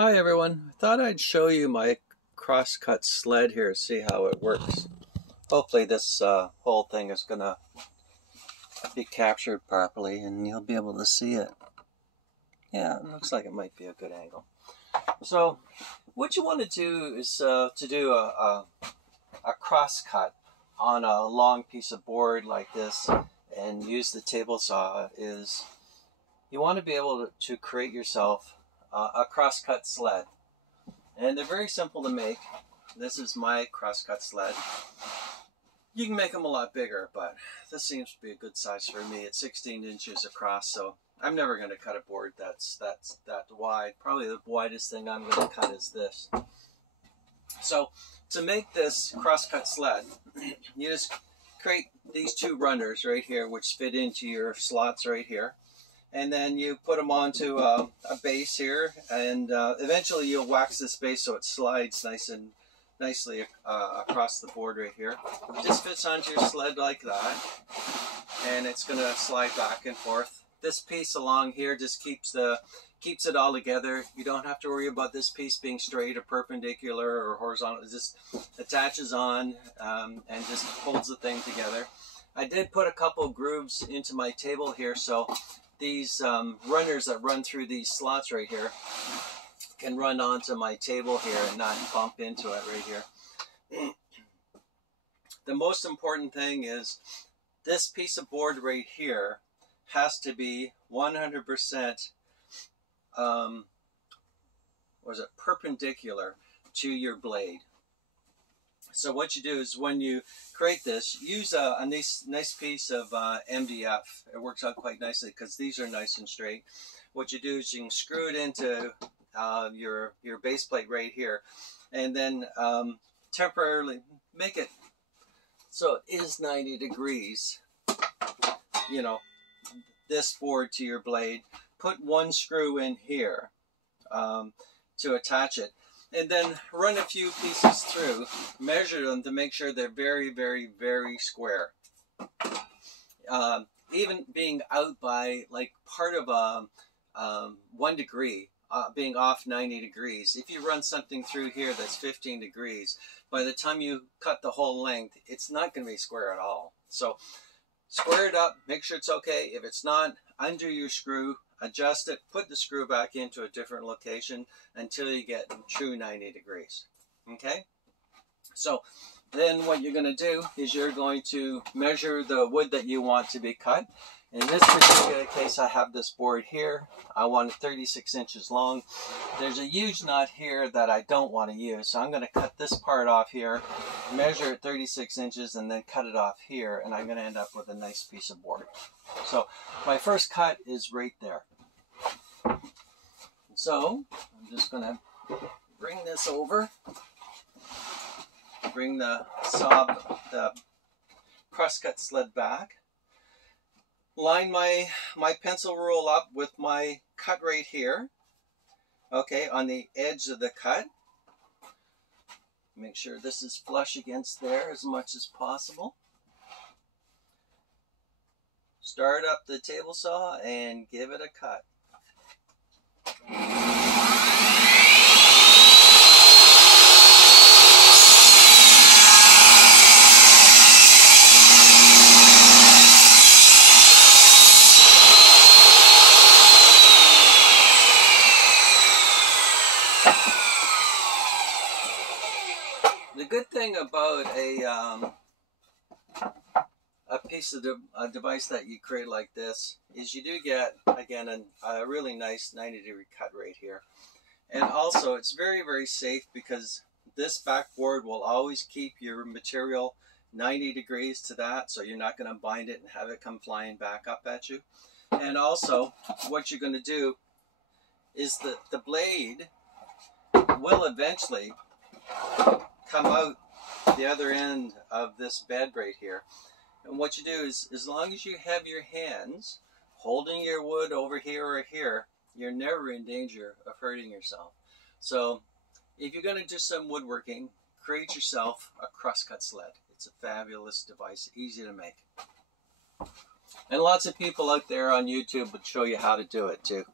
Hi everyone, I thought I'd show you my cross-cut sled here, see how it works. Hopefully this whole thing is going to be captured properly and you'll be able to see it. Yeah, it looks like it might be a good angle. So what you want to do is to do a cross-cut on a long piece of board like this and use the table saw is you want to be able to create yourself a cross-cut sled. And they're very simple to make. This is my cross-cut sled. You can make them a lot bigger, but this seems to be a good size for me. It's 16 inches across, so I'm never going to cut a board that's that wide. Probably the widest thing I'm going to cut is this. So to make this cross-cut sled, you just create these two runners right here, which fit into your slots right here. And then you put them onto a base here, and eventually you'll wax this base so it slides nicely across the board right here. It just fits onto your sled like that, and it's going to slide back and forth. This piece along here just keeps it all together. You don't have to worry about this piece being straight or perpendicular or horizontal. It just attaches on and just holds the thing together. I did put a couple grooves into my table here, so these runners that run through these slots right here can run onto my table here and not bump into it right here. The most important thing is this piece of board right here has to be 100% perpendicular to your blade. So what you do is when you create this, use a nice piece of MDF. It works out quite nicely because these are nice and straight. What you do is you can screw it into your base plate right here, and then temporarily make it so it is 90 degrees, you know, this board to your blade. Put one screw in here to attach it. And then run a few pieces through, measure them to make sure they're very, very, very square. Even being out by like part of 1 degree, being off 90 degrees. If you run something through here that's 15 degrees, by the time you cut the whole length, it's not going to be square at all. So square it up, make sure it's okay. If it's not, undo your screw, adjust it, put the screw back into a different location until you get true 90 degrees. Okay? So then what you're going to do is you're going to measure the wood that you want to be cut. In this particular case, I have this board here. I want it 36 inches long. There's a huge knot here that I don't want to use, so I'm going to cut this part off here, measure it 36 inches, and then cut it off here, and I'm going to end up with a nice piece of board. So my first cut is right there. So I'm just going to bring this over, bring the crosscut sled back, line my pencil rule up with my cut right here, okay, on the edge of the cut. Make sure this is flush against there as much as possible. Start up the table saw and give it a cut. The good thing about a piece of a device that you create like this is you do get, again, a really nice 90-degree cut right here. And also it's very, very safe because this backboard will always keep your material 90 degrees to that, so you're not going to bind it and have it come flying back up at you. And also what you're going to do is the blade will eventually come out the other end of this bed right here. And what you do is, as long as you have your hands holding your wood over here or here, you're never in danger of hurting yourself. So if you're going to do some woodworking, create yourself a crosscut sled. It's a fabulous device, easy to make. And lots of people out there on YouTube would show you how to do it too.